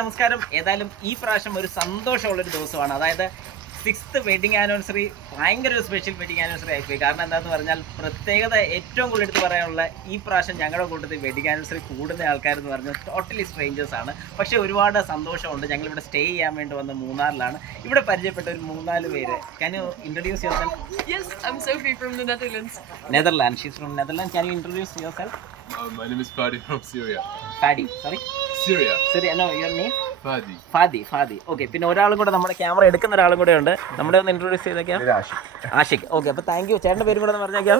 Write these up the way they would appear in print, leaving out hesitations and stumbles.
നമസ്കാരം. ഏതായാലും ഈ പ്രാവശ്യം ഒരു സന്തോഷമുള്ളൊരു ദിവസമാണ്. അതായത് 6th വെഡിങ് ആനിവേഴ്സറി ഭയങ്കര ഒരു സ്പെഷ്യൽ വെഡിങ് ആനിവേഴ്സറി ആയിപ്പോയി. കാരണം എന്താണെന്ന് പറഞ്ഞാൽ പ്രത്യേകത ഏറ്റവും കൂടുതൽ എടുത്ത് പറയാനുള്ള ഈ പ്രാവശ്യം ഞങ്ങളുടെ കൂട്ടത്തിൽ വെഡിങ് ആനിവേഴ്സറി കൂടുന്ന ആൾക്കാരെന്ന് പറഞ്ഞാൽ ടോട്ടലി സ്ട്രേഞ്ചേഴ്സ് ആണ്. പക്ഷേ ഒരുപാട് സന്തോഷമുണ്ട്. ഞങ്ങളിവിടെ സ്റ്റേ ചെയ്യാൻ വേണ്ടി വന്ന മൂന്നാറിലാണ്. ഇവിടെ പരിചയപ്പെട്ട ഒരു 3-4 പേര്. Can you introduce yourself? Yes, I'm Sophie from the Netherlands. Netherlands. She's from Netherlands. Can you introduce yourself? My name is Fadi from Syria. Fadi. Sorry? Syria. Syria. No, your name? Fadi. Fadi. Okay, പിന്നെ ഒരാളും കൂടെ നമ്മുടെ camera എടുക്കുന്ന ഒരാളും കൂടെ ഉണ്ട്. നമ്മുടെ ഒന്ന് ഇൻട്രൊഡ്യൂസ് ചെയ്തേക്കാം. ആഷിഖ്. ഓക്കെ, അപ്പോൾ താങ്ക് യു. ചേട്ടൻ്റെ പേരും കൂടെ ഒന്ന് പറഞ്ഞേക്കാം.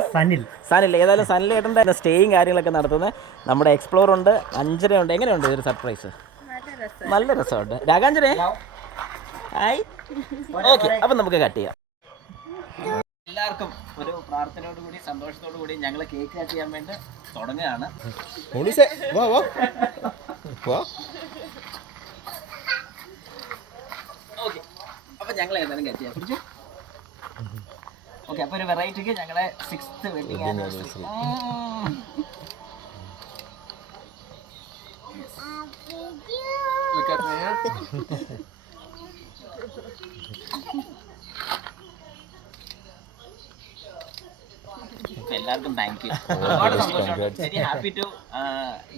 സനിൽ. ഏതായാലും സനിൽ ഏട്ടൻ്റെ സ്റ്റേയും കാര്യങ്ങളൊക്കെ നടത്തുന്നത്. നമ്മുടെ എക്സ്പ്ലോർ ഉണ്ട്, 5:30 ഉണ്ട്. എങ്ങനെയുണ്ട് ഇതൊരു സർപ്രൈസ്? നല്ല രസമുണ്ട്. രാഗാഞ്ജനെ ഹായ്. ഓക്കെ, അപ്പം നമുക്ക് കട്ട് ചെയ്യാം. എല്ലാവർക്കും ഒരു പ്രാർത്ഥനയോട് കൂടി സന്തോഷത്തോടു കൂടി ഞങ്ങൾ കേക്ക് കട്ട് ചെയ്യാൻ വേണ്ടി തുടങ്ങുകയാണ്. ഓക്കെ, അപ്പം ഞങ്ങൾ ഏതായാലും കട്ട് ചെയ്യാം. പിടിച്ചു. ഓക്കെ, അപ്പോൾ ഒരു വെറൈറ്റിക്ക് ഞങ്ങളെ 6th wedding anniversary. Look at my hair. എല്ലാവർക്കും താങ്ക് യു. ഒരുപാട് സന്തോഷമുണ്ട്. Very happy to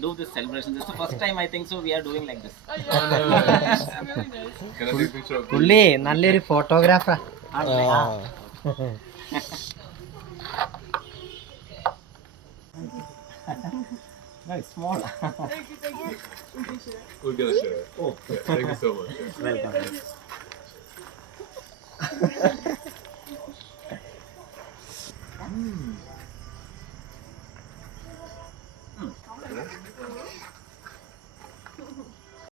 do this celebration. This first time I think so we are doing like this. Can I take a picture of പുള്ളി നല്ലൊരു photographer. Very small. We're gonna share it. Oh, thank you so much. Welcome.